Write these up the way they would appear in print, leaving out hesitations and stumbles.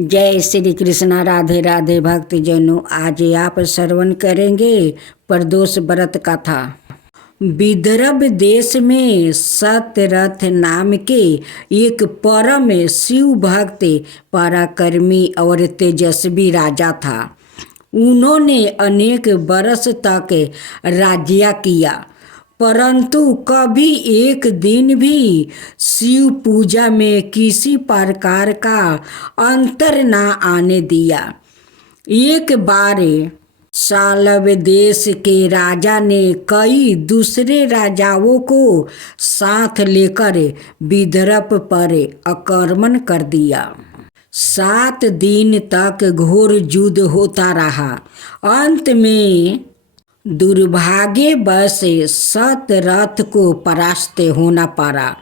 जय श्री कृष्णा। राधे राधे भक्तजनों, आज आप श्रवण करेंगे प्रदोष व्रत कथा। विदर्भ देश में सत्यरथ नाम के एक परम शिव भक्त पराक्रमी और तेजस्वी राजा था। उन्होंने अनेक वर्ष तक राज्य किया, परंतु कभी एक दिन भी शिव पूजा में किसी प्रकार का अंतर न आने दिया। एक बार सालव देश के राजा ने कई दूसरे राजाओं को साथ लेकर विदर्भ पर आक्रमण कर दिया। 7 दिन तक घोर युद्ध होता रहा। अंत में दुर्भाग्यवश सत्यरथ को परास्त होना पड़ा।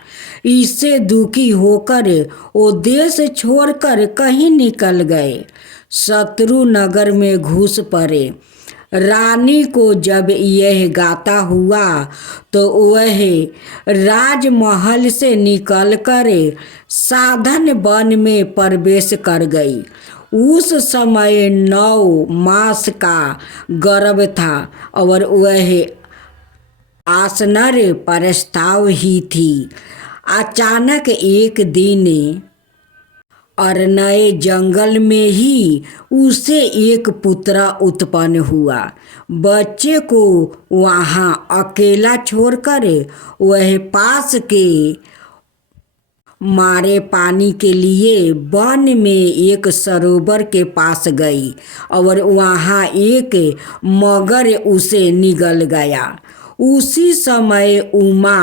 इससे दुखी होकर वो देश छोड़कर कहीं निकल गए, शत्रु नगर में घुस पड़े। रानी को जब यह गाता हुआ तो वह राजमहल से निकलकर साधन वन में प्रवेश कर गई। उस समय 9 मास का गर्भ था और वह आसन्न प्रस्ताव ही थी। अचानक एक दिन अरण्य जंगल में ही उसे एक पुत्र उत्पन्न हुआ। बच्चे को वहाँ अकेला छोड़कर वह पास के मारे पानी के लिए वन में एक सरोवर के पास गई और वहाँ एक मगर उसे निगल गया। उसी समय उमा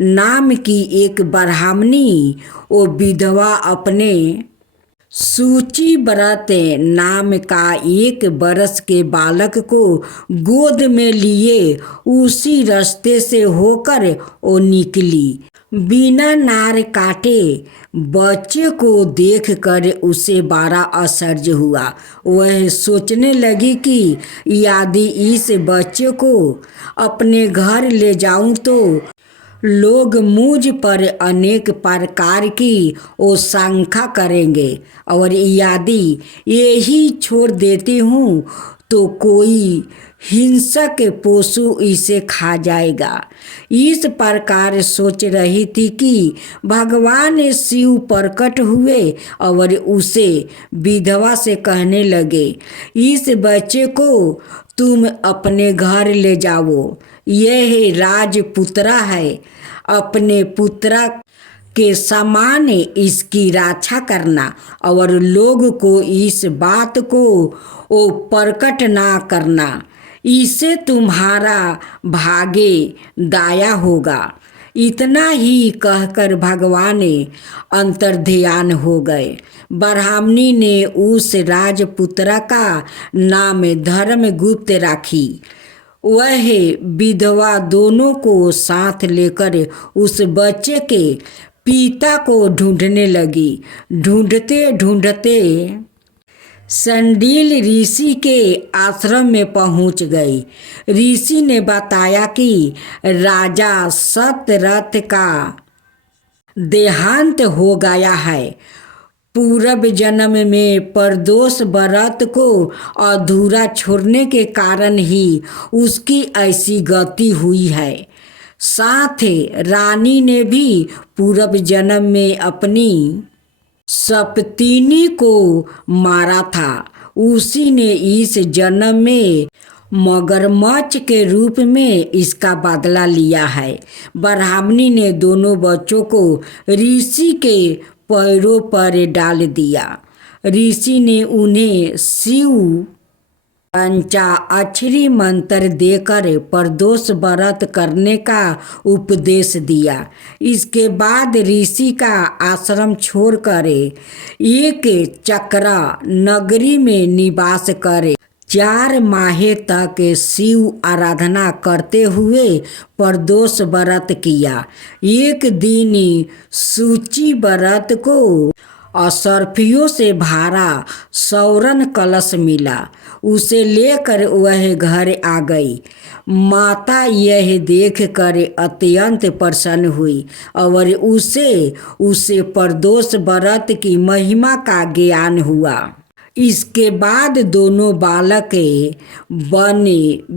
नाम की एक ब्राह्मणी वो विधवा अपने सूचिव्रत नाम का 1 वर्ष के बालक को गोद में लिए उसी रास्ते से होकर वो निकली। बिना नार काटे बच्चे को देखकर उसे बड़ा आश्चर्य हुआ। वह सोचने लगी कि यदि इस बच्चे को अपने घर ले जाऊं तो लोग मुझ पर अनेक प्रकार की वो शंका करेंगे, और यदि यही छोड़ देती हूँ तो कोई हिंसक पशु इसे खा जाएगा। इस प्रकार सोच रही थी कि भगवान शिव प्रकट हुए और उसे विधवा से कहने लगे, इस बच्चे को तुम अपने घर ले जाओ, यह राजपुत्रा है। अपने पुत्रा के समान इसकी रक्षा करना और लोग को इस बात को वो प्रकट ना करना, इससे तुम्हारा भाग्य दया होगा। इतना ही कहकर भगवान अंतर्ध्यान हो गए। ब्राह्मणी ने उस राजपुत्र का नाम धर्मगुप्त रखी। वह विधवा दोनों को साथ लेकर उस बच्चे के पिता को ढूंढने लगी। ढूंढते ढूंढते संडील ऋषि के आश्रम में पहुंच गई। ऋषि ने बताया कि राजा सत्यरथ का देहांत हो गया है। पूर्व जन्म में प्रदोष व्रत को अधूरा छोड़ने के कारण ही उसकी ऐसी गति हुई है। साथ रानी ने भी पूर्व जन्म में अपनी सपत्नी को मारा था। उसी ने इस जन्म में मगरमच्छ के रूप में इसका बदला लिया है। ब्राह्मणी ने दोनों बच्चों को ऋषि के पैरों पर डाल दिया। ऋषि ने उन्हें शिव पंचाक्षरी मंत्र देकर प्रदोष व्रत करने का उपदेश दिया। इसके बाद ऋषि का आश्रम छोड़कर एक चक्रा नगरी में निवास करे 4 माह तक शिव आराधना करते हुए प्रदोष व्रत किया। एक दिन सूची व्रत को असरफियों से भरा सौरन कलश मिला। उसे लेकर वह घर आ गई। माता यह देख कर अत्यंत प्रसन्न हुई और उसे प्रदोष व्रत की महिमा का ज्ञान हुआ। इसके बाद दोनों बालक वन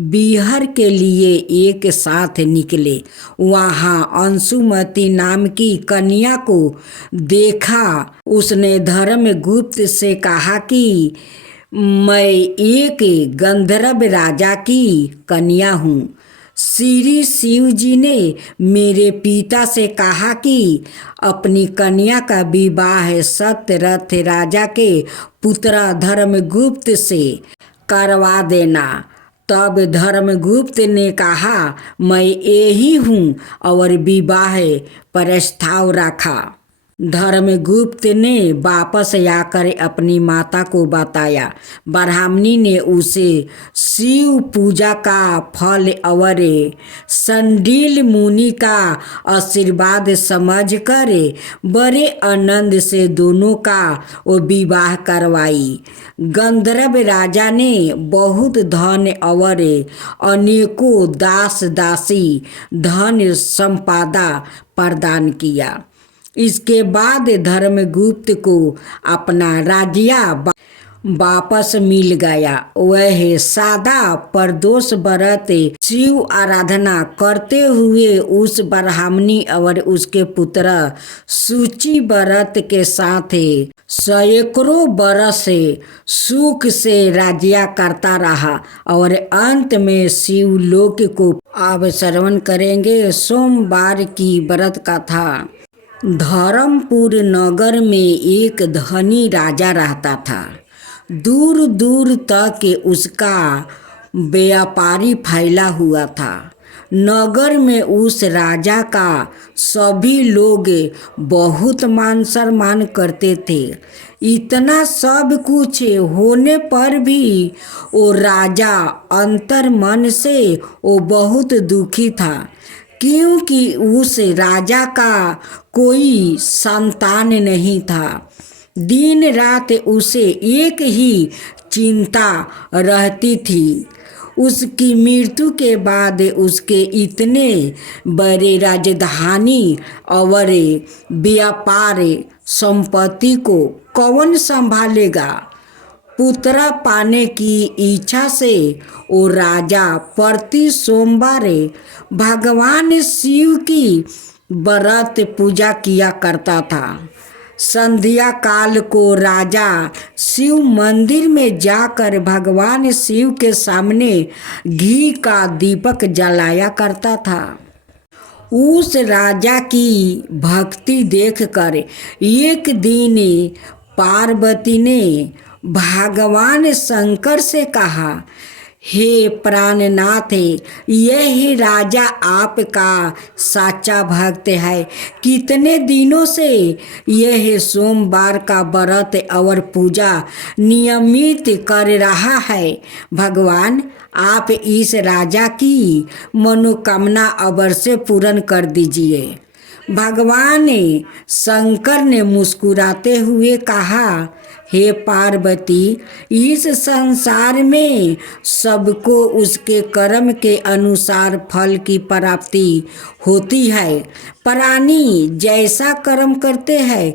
विहार के लिए एक साथ निकले। वहाँ अंशुमती नाम की कन्या को देखा। उसने धर्मगुप्त से कहा कि मैं एक गंधर्व राजा की कन्या हूँ। श्री शिव जी ने मेरे पिता से कहा कि अपनी कन्या का विवाह सत्यरथ राजा के पुत्र धर्मगुप्त से करवा देना। तब धर्मगुप्त ने कहा, मैं यही हूँ, और विवाह प्रस्ताव रखा। धर्मगुप्त ने वापस आकर अपनी माता को बताया। ब्राह्मणी ने उसे शिव पूजा का फल और संडील मुनि का आशीर्वाद समझकर बड़े आनंद से दोनों का वो विवाह करवाई। गंधर्व राजा ने बहुत धन और अनेकों दास दासी धन संपदा प्रदान किया। इसके बाद धर्मगुप्त को अपना राज्य वापस मिल गया। वह सादा प्रदोष व्रत शिव आराधना करते हुए उस ब्राह्मणी और उसके पुत्र सूची व्रत के साथ सैकड़ों बरस सुख से राज्य करता रहा और अंत में शिवलोक को। अब श्रवण करेंगे सोमवार की व्रत कथा। धर्मपुर नगर में एक धनी राजा रहता था। दूर दूर तक उसका व्यापारी फैला हुआ था। नगर में उस राजा का सभी लोग बहुत मान सम्मान करते थे। इतना सब कुछ होने पर भी वो राजा अंतर मन से वो बहुत दुखी था, क्योंकि उस राजा का कोई संतान नहीं था। दिन रात उसे एक ही चिंता रहती थी। उसकी मृत्यु के बाद उसके इतने बड़े राजधानी और व्यापार संपत्ति को कौन संभालेगा। पुत्र पाने की इच्छा से वो राजा प्रति सोमवार भगवान शिव की व्रत पूजा किया करता था। संध्या काल को राजा शिव मंदिर में जाकर भगवान शिव के सामने घी का दीपक जलाया करता था। उस राजा की भक्ति देखकर एक दिन पार्वती ने भगवान शंकर से कहा, हे प्राणनाथ, यह राजा आपका सच्चा भक्त है। कितने दिनों से यह सोमवार का व्रत और पूजा नियमित कर रहा है। भगवान, आप इस राजा की मनोकामना अवश्य पूर्ण कर दीजिए। भगवान शंकर ने मुस्कुराते हुए कहा, हे पार्वती, इस संसार में सबको उसके कर्म के अनुसार फल की प्राप्ति होती है। प्राणी जैसा कर्म करते हैं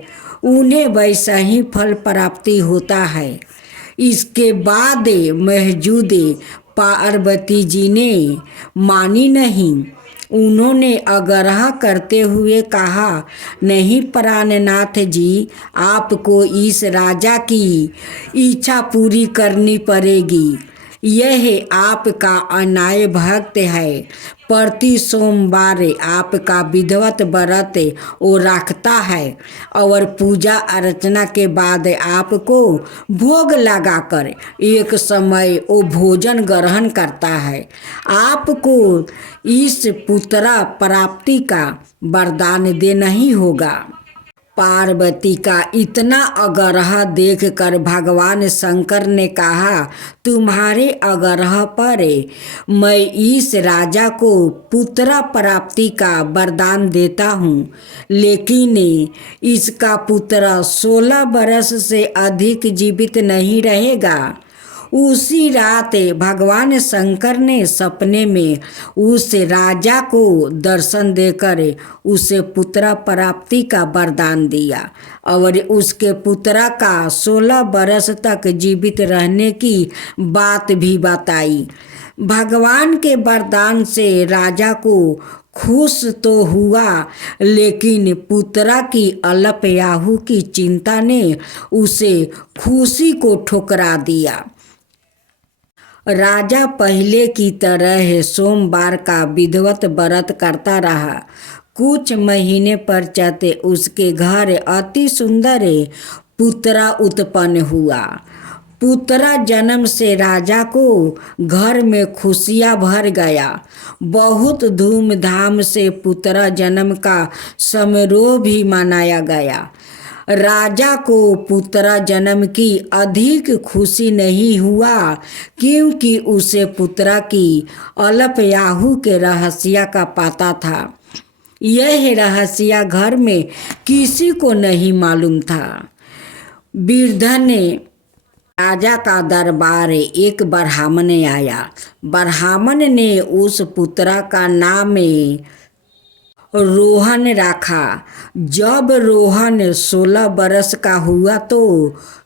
उन्हें वैसा ही फल प्राप्ति होता है। इसके बाद मौजूद पार्वती जी ने मानी नहीं। उन्होंने आग्रह करते हुए कहा, नहीं प्राणनाथ जी, आपको इस राजा की इच्छा पूरी करनी पड़ेगी। यह आपका अनाय भक्त है। प्रति सोमवार आपका विधिवत व्रत वो रखता है और पूजा अर्चना के बाद आपको भोग लगाकर एक समय वो भोजन ग्रहण करता है। आपको इस पुत्र प्राप्ति का वरदान देना ही होगा। पार्वती का इतना आग्रह देखकर भगवान शंकर ने कहा, तुम्हारे आग्रह पर मैं इस राजा को पुत्र प्राप्ति का वरदान देता हूँ, लेकिन इसका पुत्र 16 वर्ष से अधिक जीवित नहीं रहेगा। उसी रात भगवान शंकर ने सपने में उस राजा को दर्शन देकर उसे पुत्र प्राप्ति का वरदान दिया और उसके पुत्र का 16 वर्ष तक जीवित रहने की बात भी बताई। भगवान के वरदान से राजा को खुश तो हुआ, लेकिन पुत्रा की अल्पयायु की चिंता ने उसे खुशी को ठुकरा दिया। राजा पहले की तरह सोमवार का विधिवत व्रत करता रहा। कुछ महीने पश्चात उसके घर अति सुंदर पुत्र उत्पन्न हुआ। पुत्र जन्म से राजा को घर में खुशियाँ भर गया। बहुत धूमधाम से पुत्र जन्म का समारोह भी मनाया गया। राजा को पुत्र जन्म की अधिक खुशी नहीं हुआ, क्योंकि उसे पुत्र की अल्पयायु के रहस्य का पता था। यह रहस्य घर में किसी को नहीं मालूम था। वृद्ध ने राजा का दरबार एक ब्राह्मण आया। ब्राह्मण ने उस पुत्र का नाम रोहन रखा। जब रोहन 16 वर्ष का हुआ तो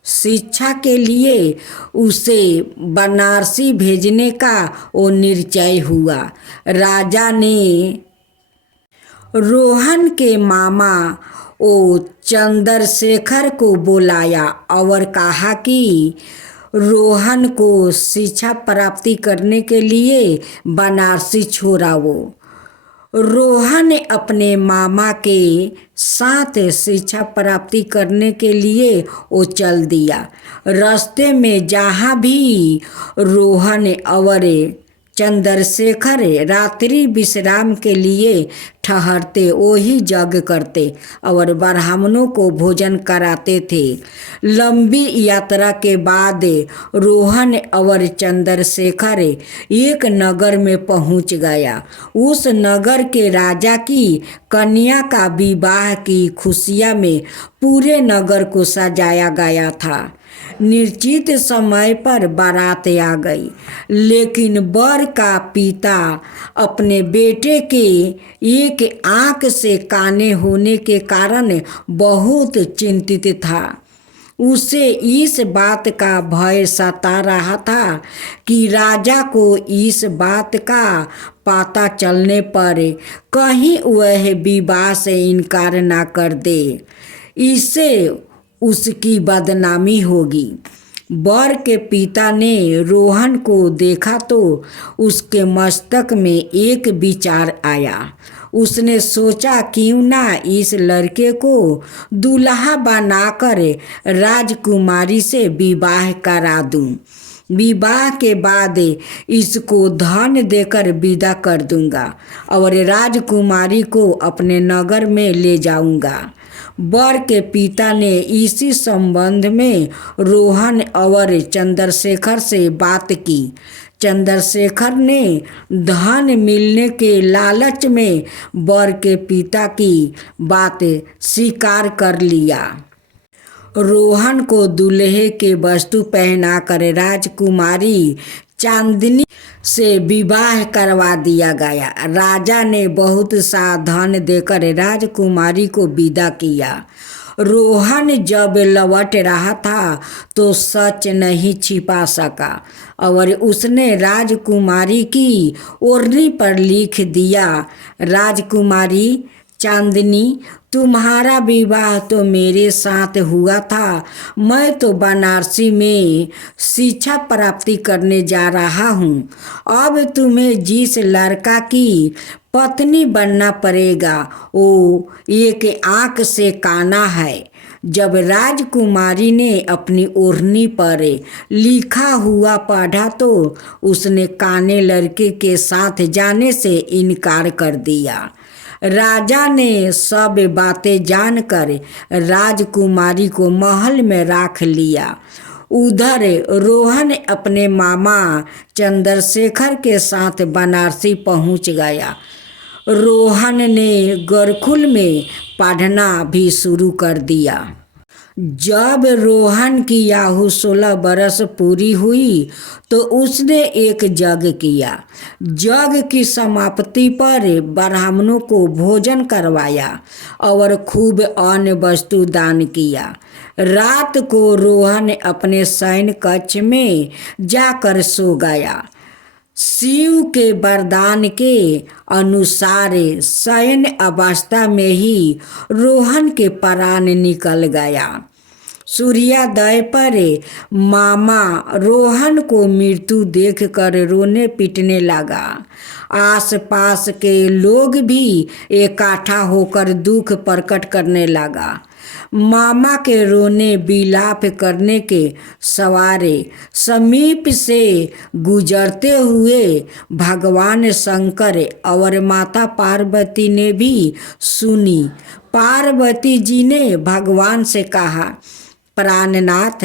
शिक्षा के लिए उसे बनारसी भेजने का वो निश्चय हुआ। राजा ने रोहन के मामा ओ चंद्रशेखर को बुलाया और कहा कि रोहन को शिक्षा प्राप्ति करने के लिए बनारसी छोड़ाओ। रोहन अपने मामा के साथ शिक्षा प्राप्ति करने के लिए वो चल दिया। रास्ते में जहाँ भी रोहन और चंद्रशेखर रात्रि विश्राम के लिए ठहरते, वही जग करते और ब्राह्मणों को भोजन कराते थे। लंबी यात्रा के बाद रोहन और चंद्रशेखर एक नगर में पहुंच गया। उस नगर के राजा की कन्या का विवाह की खुशियां में पूरे नगर को सजाया गया था। निश्चित समय पर बारात आ गई, लेकिन वर का पिता अपने बेटे के एक आंख से काने होने के कारण बहुत चिंतित था। उसे इस बात का भय सता रहा था कि राजा को इस बात का पता चलने पर कहीं वह विवाह से इनकार ना कर दे, इससे उसकी बदनामी होगी। वर के पिता ने रोहन को देखा तो उसके मस्तक में एक विचार आया। उसने सोचा, क्यों ना इस लड़के को दूल्हा बनाकर राजकुमारी से विवाह करा दूं। विवाह के बाद इसको धन देकर विदा कर दूंगा और राजकुमारी को अपने नगर में ले जाऊंगा। वर के पिता ने इसी संबंध में रोहन और चंद्रशेखर से बात की। चंद्रशेखर ने धन मिलने के लालच में वर के पिता की बात स्वीकार कर लिया। रोहन को दूल्हे के वस्तु पहनाकर राजकुमारी चांदनी से विवाह करवा दिया गया। राजा ने बहुत सा धन देकर राजकुमारी को विदा किया। रोहन जब लौट रहा था तो सच नहीं छिपा सका और उसने राजकुमारी की ओढ़नी पर लिख दिया, राजकुमारी चांदनी, तुम्हारा विवाह तो मेरे साथ हुआ था। मैं तो बनारसी में शिक्षा प्राप्ति करने जा रहा हूँ। अब तुम्हें जिस लड़का की पत्नी बनना पड़ेगा वो एक आँख से काना है। जब राजकुमारी ने अपनी ओढ़नी पर लिखा हुआ पढ़ा तो उसने काने लड़के के साथ जाने से इनकार कर दिया। राजा ने सब बातें जानकर राजकुमारी को महल में रख लिया। उधर रोहन अपने मामा चंद्रशेखर के साथ बनारसी पहुंच गया। रोहन ने गुरुकुल में पढ़ना भी शुरू कर दिया। जब रोहन की याहू 16 बरस पूरी हुई तो उसने एक यज्ञ किया। यज्ञ की समाप्ति पर ब्राह्मणों को भोजन करवाया और खूब अन्न वस्तु दान किया। रात को रोहन अपने शयन कक्ष में जाकर सो गया। शिव के वरदान के अनुसार शयन अवस्था में ही रोहन के प्राण निकल गया। सूर्योदय पर मामा रोहन को मृत्यु देखकर रोने पीटने लगा। आसपास के लोग भी इकट्ठा होकर दुख प्रकट करने लगा। मामा के रोने विलाप करने के सवारे समीप से गुजरते हुए भगवान शंकर और माता पार्वती ने भी सुनी। पार्वती जी ने भगवान से कहा, प्राणनाथ,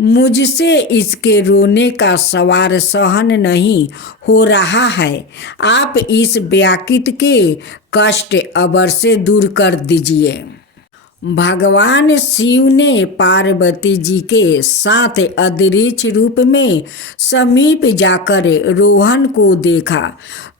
मुझसे इसके रोने का सवार सहन नहीं हो रहा है। आप इस व्याकुल के कष्ट अबर से दूर कर दीजिए। भगवान शिव ने पार्वती जी के साथ अदृश्य रूप में समीप जाकर रोहन को देखा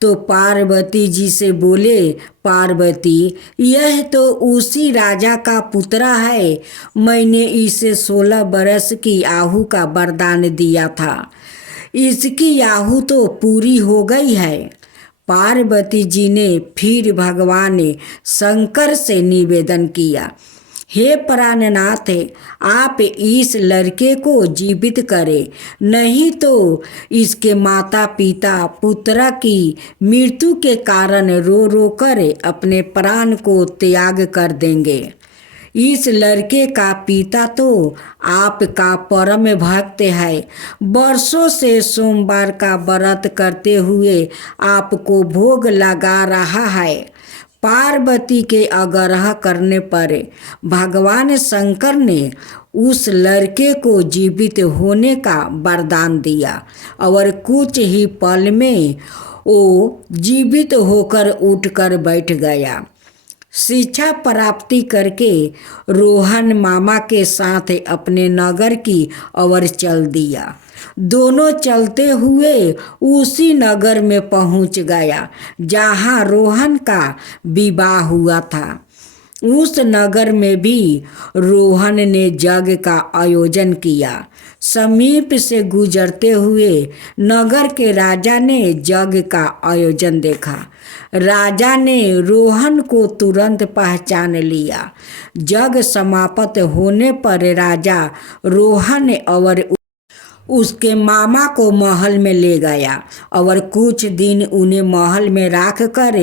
तो पार्वती जी से बोले, पार्वती, यह तो उसी राजा का पुत्रा है। मैंने इसे 16 बरस की आहू का वरदान दिया था। इसकी आहू तो पूरी हो गई है। पार्वती जी ने फिर भगवान शंकर से निवेदन किया, हे प्राणनाथ, आप इस लड़के को जीवित करें, नहीं तो इसके माता पिता पुत्र की मृत्यु के कारण रो रो कर अपने प्राण को त्याग कर देंगे। इस लड़के का पिता तो आपका परम भक्त है। वर्षों से सोमवार का व्रत करते हुए आपको भोग लगा रहा है। पार्वती के आग्रह करने पर भगवान शंकर ने उस लड़के को जीवित होने का वरदान दिया और कुछ ही पल में वो जीवित होकर उठकर बैठ गया। शिक्षा प्राप्ति करके रोहन मामा के साथ अपने नगर की ओर चल दिया। दोनों चलते हुए उसी नगर में पहुंच गया जहां रोहन का विवाह हुआ था। उस नगर में भी रोहन ने यज्ञ का आयोजन किया। समीप से गुजरते हुए नगर के राजा ने यज्ञ का आयोजन देखा। राजा ने रोहन को तुरंत पहचान लिया। यज्ञ समाप्त होने पर राजा रोहन और उसके मामा को महल में ले गया और कुछ दिन उन्हें महल में रख कर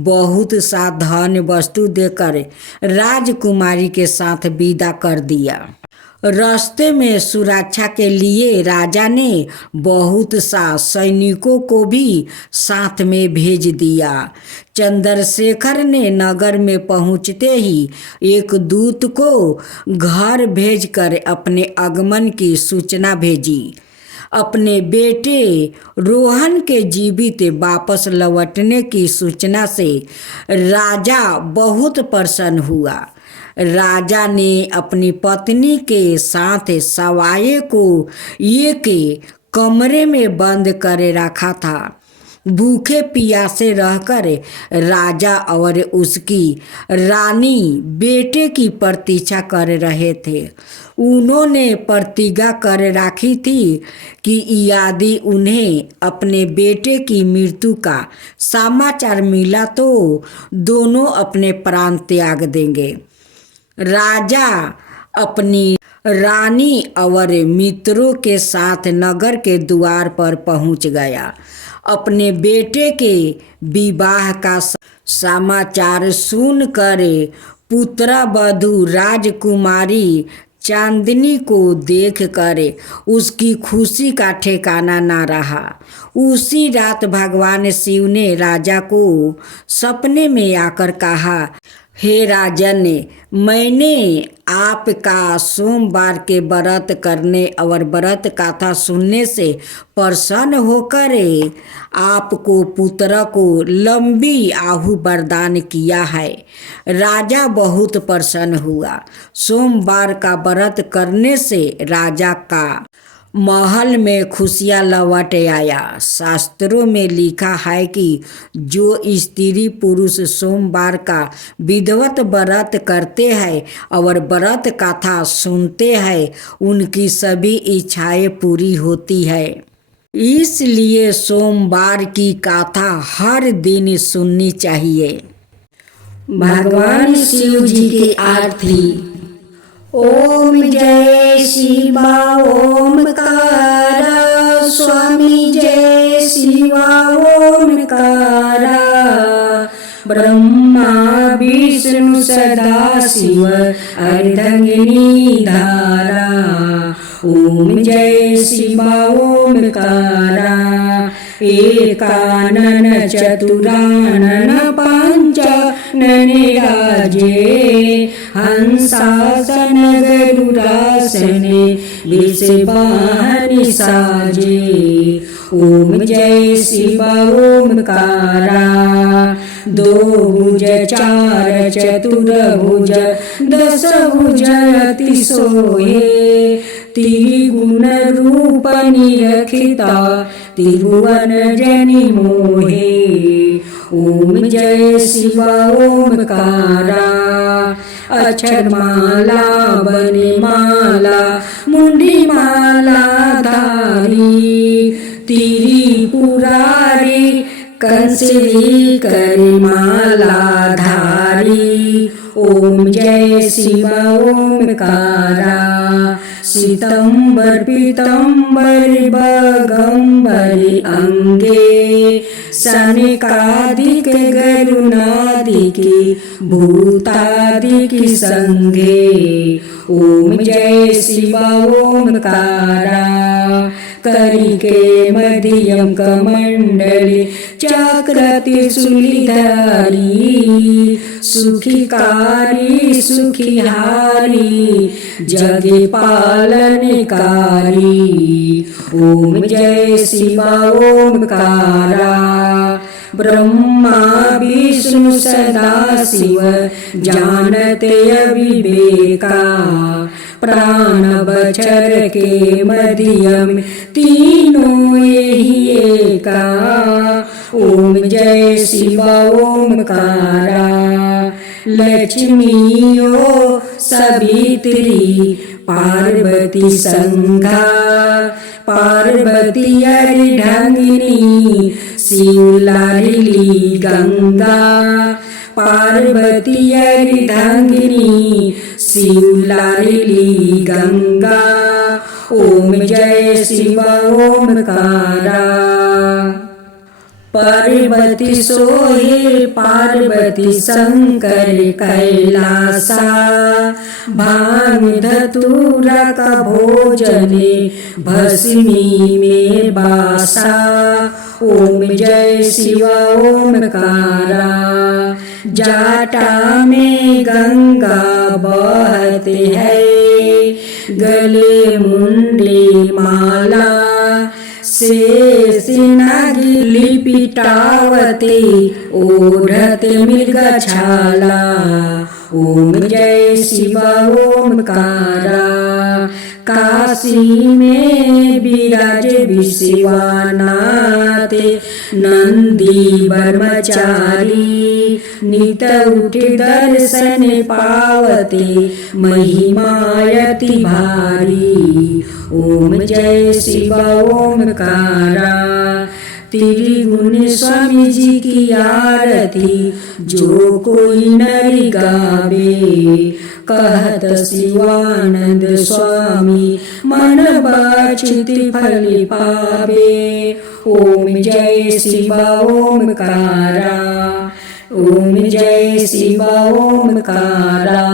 बहुत सा धन वस्तु देकर राजकुमारी के साथ विदा कर दिया। रास्ते में सुरक्षा के लिए राजा ने बहुत सा सैनिकों को भी साथ में भेज दिया। चंद्रशेखर ने नगर में पहुंचते ही एक दूत को घर भेजकर अपने आगमन की सूचना भेजी। अपने बेटे रोहन के जीवित वापस लौटने की सूचना से राजा बहुत प्रसन्न हुआ। राजा ने अपनी पत्नी के साथ सवाए को एक कमरे में बंद कर रखा था। भूखे प्यासे रहकर राजा और उसकी रानी बेटे की प्रतीक्षा कर रहे थे। उन्होंने प्रतिज्ञा कर रखी थी कि यदि उन्हें अपने बेटे की मृत्यु का समाचार मिला तो दोनों अपने प्राण त्याग देंगे। राजा अपनी रानी और मित्रों के साथ नगर के द्वार पर पहुंच गया। अपने बेटे के विवाह का समाचार सुनकर पुत्रवधू राजकुमारी चांदनी को देख कर उसकी खुशी का ठिकाना ना रहा। उसी रात भगवान शिव ने राजा को सपने में आकर कहा, हे राजन, मैंने आपका सोमवार के व्रत करने और व्रत कथा सुनने से प्रसन्न होकर आपको पुत्र को लंबी आयु वरदान किया है। राजा बहुत प्रसन्न हुआ। सोमवार का व्रत करने से राजा का महल में खुशियाँ लौट आया। शास्त्रों में लिखा है कि जो स्त्री पुरुष सोमवार का विधिवत व्रत करते हैं और व्रत कथा सुनते हैं, उनकी सभी इच्छाएं पूरी होती है। इसलिए सोमवार की कथा हर दिन सुननी चाहिए। भगवान शिव जी की आरती। ओम जय शिवा ओमकार, स्वामी जय शिवा ओमकार, ब्रह्मा विष्णु सदा शिव अर्धंगिनी धारा। ओम जय शिवा ओमकार, एकानन चतुरानन पंचानन राजे, हंसासन गरुडासने वृषभानि साजे। ओम जय शिवा ओमकारा, दो भुज चार चतुर्भुज दस भुज अति सोहे, त्रिगुण रूप निरखिता त्रिभुवन जनि मोहे। ओम जय शिवा ओमकारा, अक्षरमाला वनमाला मुंडी माला धारी, त्रिपुरारी कंसरी करमाला धारी। ओम जय शिवा ओमकारा, सितंबर पीतंबर बगंबर अंगे, सनकादिक गरुनादिक भूतादिक संगे। ओम जय शिवा ओमकारा, करिके मध्यम कमंडली चक्र त्रिशूलधारी, सुखिकारी सुखिहारी जग पालनकारी। ओम जय शिवा ओमकारा, ब्रह्मा विष्णु सदा शिव जानते अविवेका, प्राण बचर के मध्यम तीनों यही एका। ओम जय शिवा ओमकारा, लक्ष्मीओ सवित्री पार्वती संघा, पार्वती अर्धांगिनी शिव लाडली गंगा, पार्वती अर्धांगिनी शिव लाडली गंगा। ओम जय शिवा ओमकारा, पार्वती सोहे पार्वती शंकर कैलासा, भांग धतूरा का भोजने भस्मी में बासा। ओम जय शिवा ओमकारा, जाटा में गंगा बहते है, गले मुंडे माला, शेष नागी लिपिटावते ओढ़ते मृगछाला। ओम जय शिवा ओमकारा, काशी में विराज विश्वनाथ, नंदी ब्रह्मचारी, नित उठ दर्शन पावते महिमायति भारी। ओम जय शिवा ओमकारा, त्रिगुण स्वामी जी की आरती जो कोई नर गावे, कहत शिवानंद स्वामी मन बाछित फल पावे। ओम जय शिवा ओमकारा, ओम जय शिवा ओमकारा।